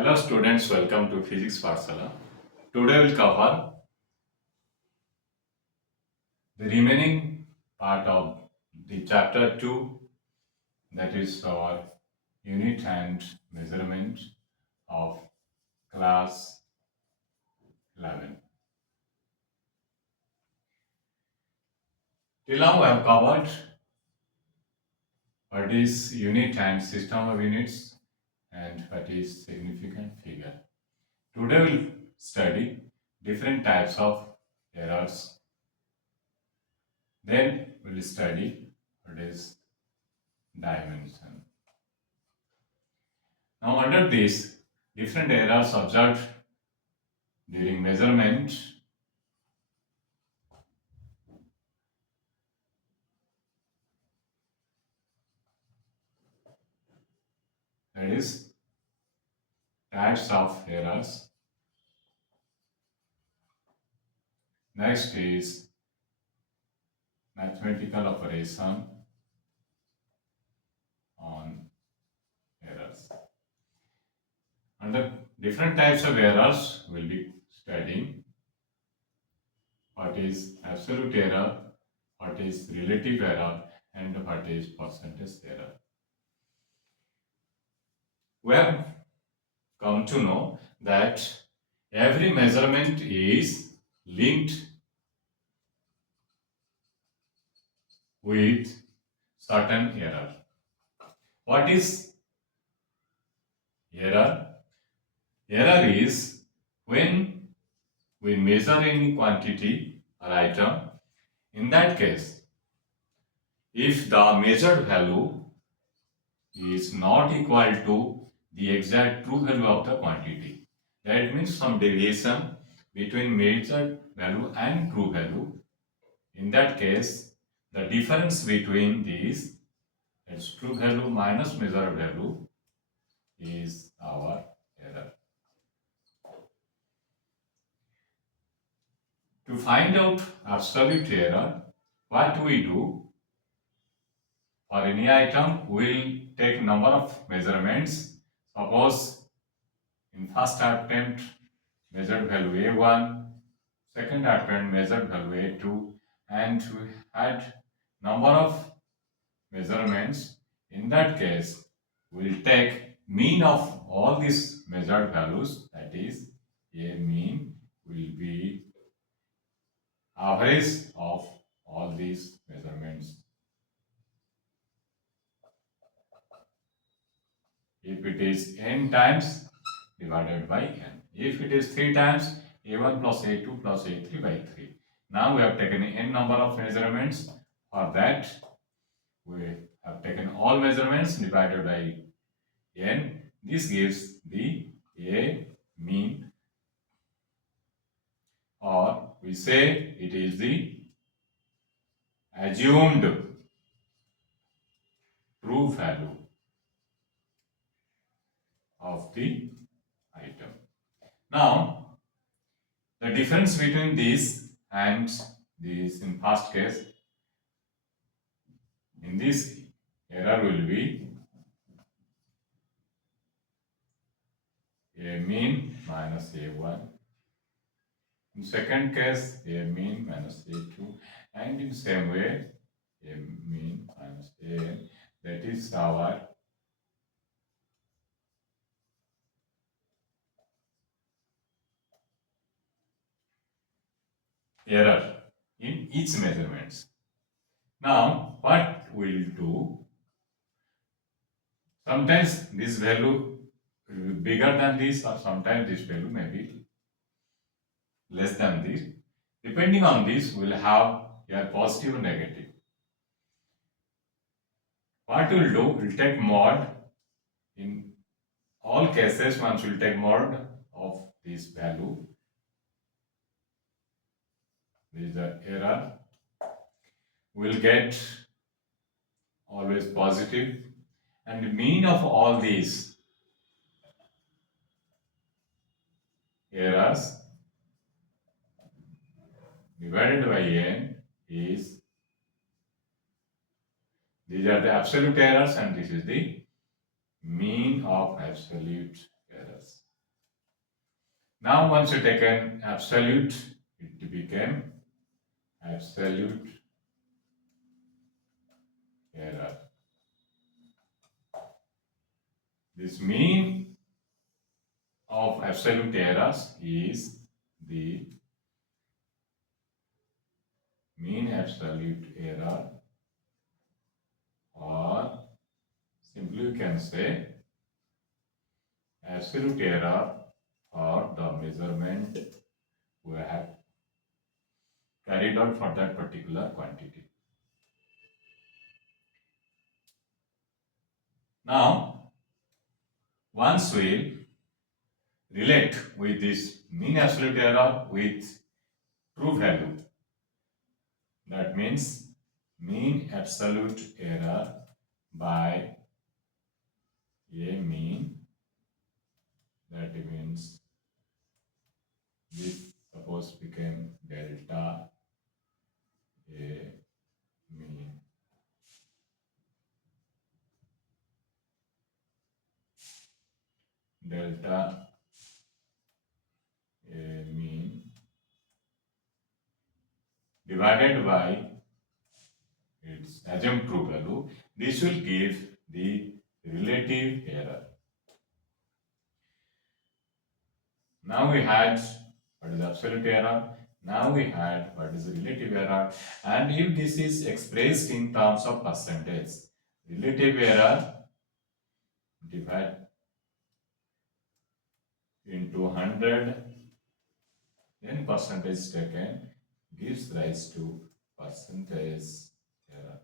Hello students, welcome to Physics Parsala. Today we'll cover the remaining part of the chapter 2, that is our unit and measurement of class 11. Till now we have covered what is unit and system of units and what is significant figure. Today we'll study different types of errors. Then we'll study what is dimension. Now under this, different errors observed during measurement, that is types of errors. Next is mathematical operation on errors. Under different types of errors, we'll be studying what is absolute error, what is relative error, and what is percentage error. We have come to know that every measurement is linked with certain error. What is error? Error is when we measure any quantity or item. In that case, if the measured value is not equal to the exact true value of the quantity, that means some deviation between measured value and true value. In that case, the difference between these, that's true value minus measured value, is our error. To find out absolute error, what we do, for any item, we'll take number of measurements. Suppose in first attempt, measured value A1, second attempt, measured value A2, and we had number of measurements. In that case, we'll take mean of all these measured values, that is, A mean will be average of all these measurements. If it is n times, divided by n. If it is 3 times, a1 plus a2 plus a3 by 3. Now we have taken n number of measurements. For that, we have taken all measurements divided by n. This gives the a mean, or we say it is the assumed true value of the item. Now, the difference between this and this in first case, in this error will be a mean minus a1. In second case, a mean minus a2, and in same way, a mean minus an. That is our error in each measurements. Now, what we'll do, sometimes this value will be bigger than this, or sometimes this value may be less than this. Depending on this, we'll have a positive or negative. What we'll do, we'll take mod. In all cases, once we'll take mod of this value. This is the error. We'll get always positive, and the mean of all these errors divided by n is, these are the absolute errors and this is the mean of absolute errors. Now once you take an absolute, it became absolute error. This mean of absolute errors is the mean absolute error, or simply you can say absolute error or the measurement we have carried out for that particular quantity. Now, once we relate with this mean absolute error with true value, that means mean absolute error by a mean, that means this suppose became delta a mean. Delta a mean divided by its assumed true value. This will give the relative error. Now we had what is absolute error. Now we had what is relative error. And if this is expressed in terms of percentage, relative error divide into 100, then percentage taken gives rise to percentage error.